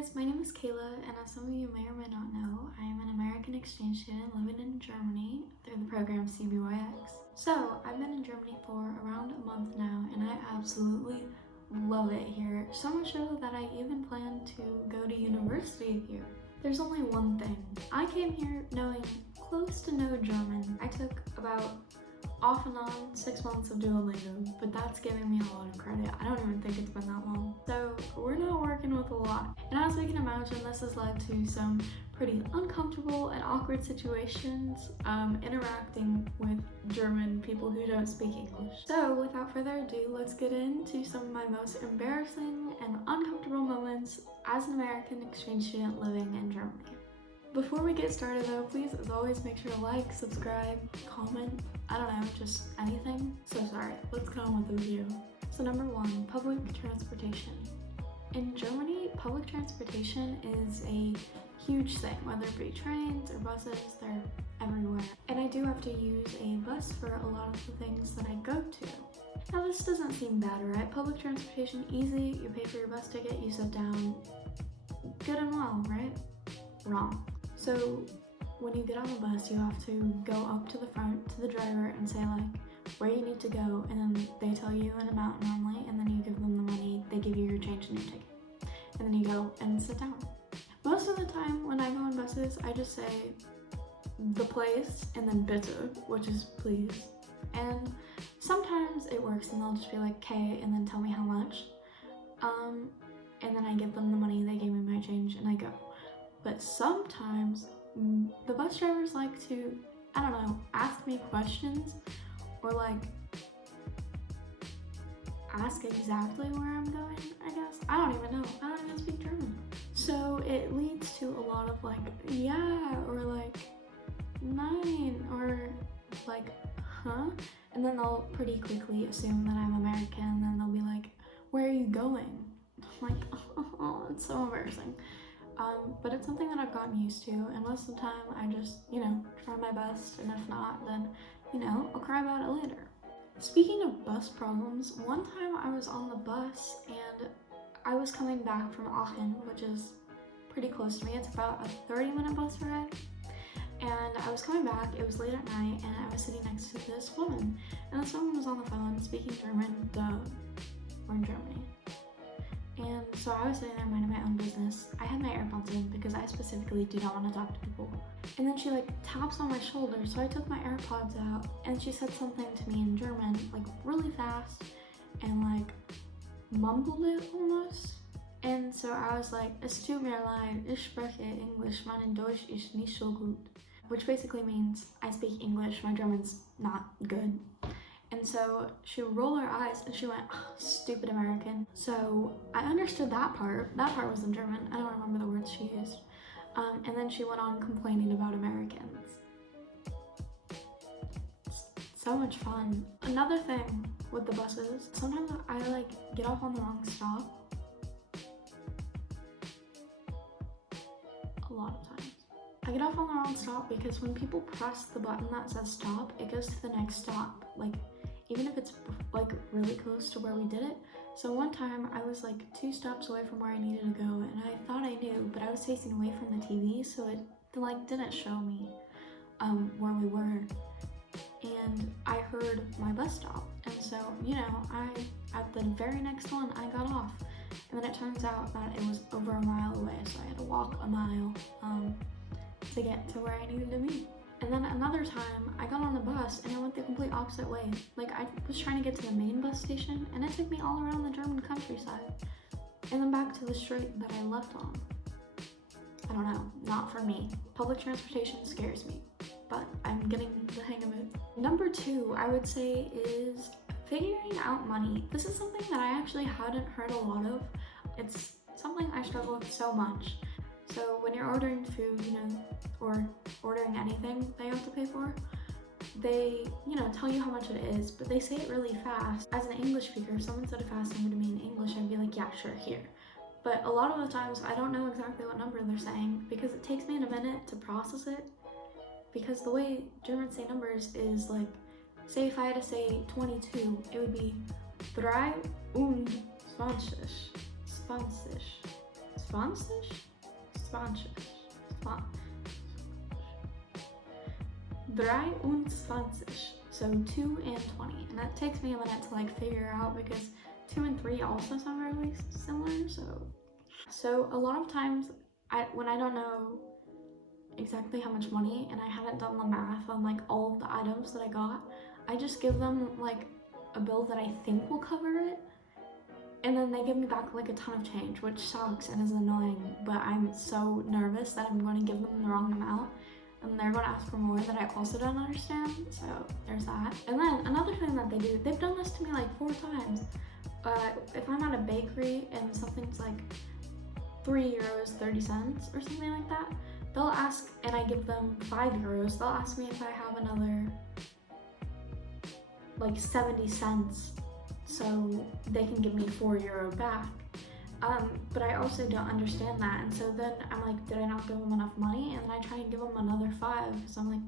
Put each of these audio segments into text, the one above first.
guys, my name is Kayla, and as some of you may or may not know, I am an American exchange student living in Germany through the program CBYX. So, I've been in Germany for around a month now, and I absolutely love it here. So much so that I even plan to go to university here. There's only one thing. I came here knowing close to no German. I took about off and on 6 months of Duolingo, but that's giving me a lot of credit. I don't even think it's been that long. So we're not working with a lot. And as we can imagine, this has led to some pretty uncomfortable and awkward situations interacting with German people who don't speak English. So without further ado, let's get into some of my most embarrassing and uncomfortable moments as an American exchange student living in Germany. Before we get started though, please as always make sure to like, subscribe, comment, I don't know, just anything. So sorry, let's get on with the video. So number 1, public transportation. In Germany, public transportation is a huge thing, whether it be trains or buses, they're everywhere. And I do have to use a bus for a lot of the things that I go to. Now this doesn't seem bad, right? Public transportation, easy, you pay for your bus ticket, you sit down, good and well, right? Wrong. So when you get on the bus, you have to go up to the front to the driver and say like where you need to go, and then they tell you an amount normally, and then you give them the money, they give you your change and your ticket, and then you go and sit down. Most of the time when I go on buses, I just say the place and then bitte, which is please, and sometimes it works and they'll just be like okay and then tell me how much, and then I give them the money, they gave me my change, and I go. But sometimes the bus drivers like to, I don't know, ask me questions or like ask exactly where I'm going, I guess. I don't even know. I don't even speak German. So it leads to a lot of like, yeah, or like, nein, or like, huh? And then they'll pretty quickly assume that I'm American, and then they'll be like, where are you going? I'm like, oh, it's so embarrassing. But it's something that I've gotten used to, and most of the time I just, try my best, and if not, then, I'll cry about it later. Speaking of bus problems, one time I was on the bus and I was coming back from Aachen, which is pretty close to me. It's about a 30-minute bus ride. And I was coming back, it was late at night, and I was sitting next to this woman. And this woman was on the phone speaking German, we're in Germany. And so I was sitting there minding my own business. I had my AirPods in because I specifically do not want to talk to people. And then she like taps on my shoulder, so I took my AirPods out and she said something to me in German, like really fast, and like mumbled it almost. And so I was like, es tut mir leid, ich spreche English, mein Deutsch ist nicht so gut. Which basically means, I speak English, my German's not good. And so she rolled her eyes and she went, oh, stupid American. So I understood that part. That part was in German. I don't remember the words she used. And then she went on complaining about Americans. So much fun. Another thing with the buses, sometimes I like get off on the wrong stop. A lot of times. I get off on the wrong stop because when people press the button that says stop, it goes to the next stop. Like, even if it's like really close to where we did it. So one time I was like 2 stops away from where I needed to go, and I thought I knew, but I was facing away from the TV, so it like didn't show me where we were. And I heard my bus stop, and so at the very next one I got off, and then it turns out that it was over a mile away, so I had to walk a mile to get to where I needed to be. And then another time, I got on the bus and I went the complete opposite way. Like, I was trying to get to the main bus station and it took me all around the German countryside. And then back to the street that I left on. I don't know, not for me. Public transportation scares me, but I'm getting the hang of it. Number 2, I would say, is figuring out money. This is something that I actually hadn't heard a lot of. It's something I struggle with so much. So when you're ordering food, or ordering anything that you have to pay for, they, tell you how much it is, but they say it really fast. As an English speaker, if someone said it fast to me in English, I'd be like, yeah, sure, here. But a lot of the times, I don't know exactly what number they're saying because it takes me a minute to process it. Because the way Germans say numbers is like, say if I had to say 22, it would be 23. 20. Zwanzig? Zwanzig. 23, so 2 and 20, and that takes me a minute to like figure out because 2 and 3 also sound really similar. So a lot of times when I don't know exactly how much money and I haven't done the math on like all of the items that I got, I just give them like a bill that I think will cover it, and then they give me back like a ton of change, which sucks and is annoying, but I'm so nervous that I'm going to give them the wrong amount and they're going to ask for more that I also don't understand. So there's that. And then another thing that they do, they've done this to me like 4 times. If I'm at a bakery and something's like €3.30 or something like that, they'll ask, and I give them €5, they'll ask me if I have another like 70 cents so they can give me €4 back. But I also don't understand that, and so then I'm like, did I not give them enough money? And then I try and give them another 5 because I'm like,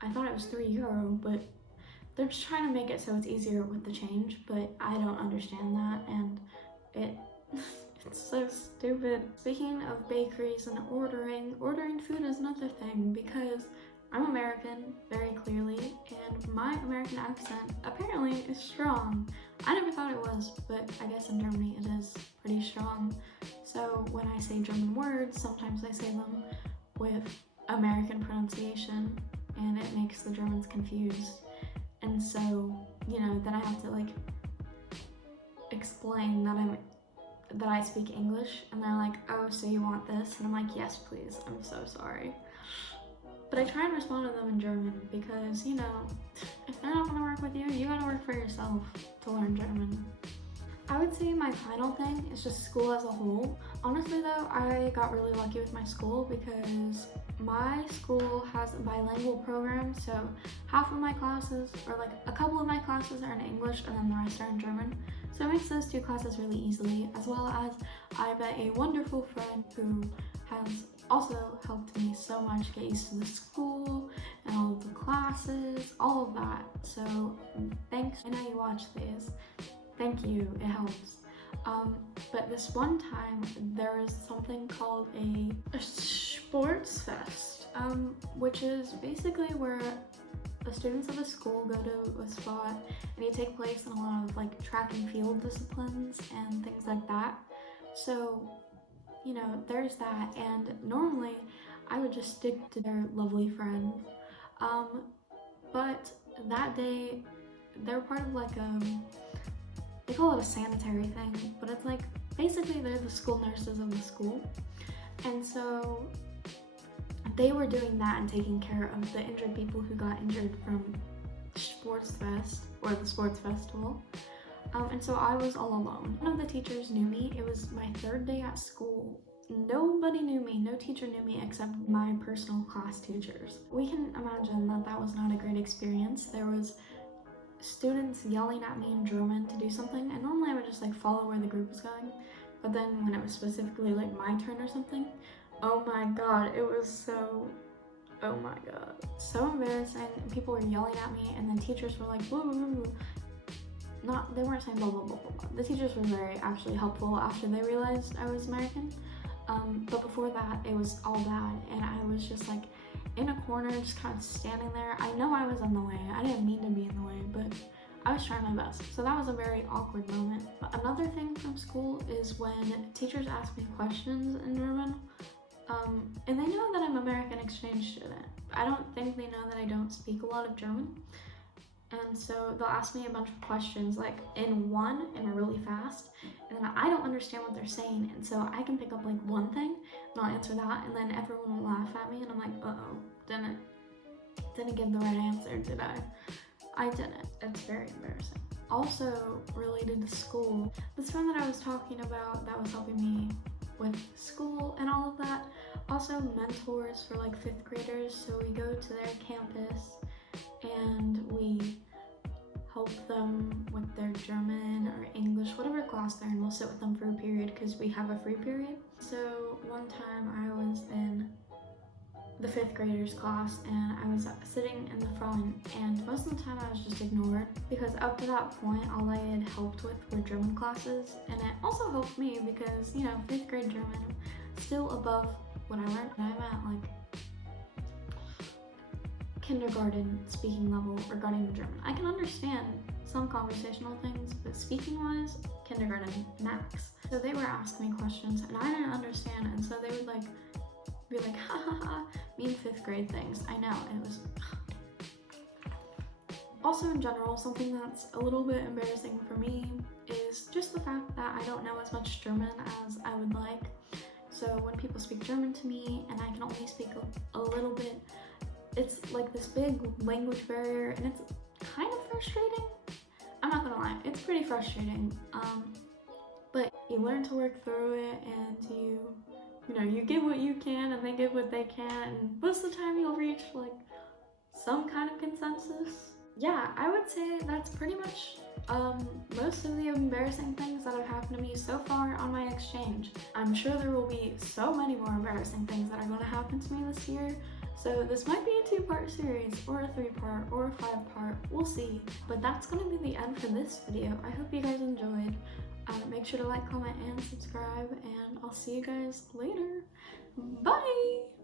I thought it was €3, but they're just trying to make it so it's easier with the change, but I don't understand that, and it's so stupid. Speaking of bakeries and ordering food is another thing because I'm American, very clearly, and my American accent apparently is strong. I never thought it was, but I guess in Germany it is pretty strong. So when I say German words, sometimes I say them with American pronunciation, and it makes the Germans confused. And so, you know, then I have to like explain that I speak English, and they're like, oh, so you want this? And I'm like, yes, please, I'm so sorry. But I try and respond to them in German because, you know, if they're not gonna work with you, you gotta work for yourself to learn German. I would say my final thing is just school as a whole. Honestly though, I got really lucky with my school because my school has a bilingual program, so half of my classes, or like a couple of my classes are in English and then the rest are in German. So it makes those 2 classes really easily, as well as I met a wonderful friend who has also helped me so much get used to the school and all of the classes, all of that. So thanks. I know you watch these. Thank you, it helps. But this one time there was something called a sports fest, which is basically where the students of the school go to a spot and you take place in a lot of like track and field disciplines and things like that. So, you know, there's that, and normally I would just stick to their lovely friends. But that day they're part of like they call it a sanitary thing, but it's like basically they're the school nurses of the school, and so they were doing that and taking care of the injured people who got injured from Sports Fest or the sports festival. And so I was all alone. None of the teachers knew me. It was my 3rd day at school. Nobody knew me. No teacher knew me except my personal class teachers. We can imagine that that was not a great experience. There was students yelling at me in German to do something, and normally I would just like follow where the group was going, but then when it was specifically like my turn or something, oh my god, it was so, oh my god, so embarrassing. People were yelling at me, and then teachers were like blah, blah, blah, blah. They weren't saying blah blah blah blah blah. The teachers were very actually helpful after they realized I was American, but before that it was all bad, and I was just like in a corner, just kind of standing there. I know I was in the way. I didn't mean to be in the way, but I was trying my best. So that was a very awkward moment. But another thing from school is when teachers ask me questions in German, and they know that I'm an American exchange student. I don't think they know that I don't speak a lot of German. And so they'll ask me a bunch of questions like in one and really fast, and then I don't understand what they're saying, and so I can pick up like one thing and I'll answer that, and then everyone will laugh at me, and I'm like, uh-oh, didn't give the right answer, did I? I didn't. It's very embarrassing. Also related to school, this friend that I was talking about that was helping me with school and all of that, also mentors for like 5th graders. So we go to their campus and we help them with their German or English, whatever class they're in. We'll sit with them for a period because we have a free period. So one time I was in the 5th graders class and I was sitting in the front, and most of the time I was just ignored because up to that point all I had helped with were German classes, and it also helped me because, you know, 5th grade German, still above what I learned. I'm at like kindergarten speaking level regarding German. I can understand some conversational things, but speaking wise, kindergarten max. So they were asking me questions and I didn't understand, and so they would like be like, ha ha ha, mean 5th grade things. I know, it was. Also in general, something that's a little bit embarrassing for me is just the fact that I don't know as much German as I would like. So when people speak German to me and I can only speak a little bit, it's like this big language barrier, and it's kind of frustrating. I'm not gonna lie, it's pretty frustrating. But you learn to work through it, and you give what you can and they give what they can, and most of the time you'll reach like some kind of consensus. Yeah, I would say that's pretty much most of the embarrassing things that have happened to me so far on my exchange. I'm sure there will be so many more embarrassing things that are going to happen to me this year, so this might be a 2-part series, or a 3-part, or a 5-part, we'll see. But that's going to be the end for this video. I hope you guys enjoyed. Make sure to like, comment, and subscribe, and I'll see you guys later. Bye!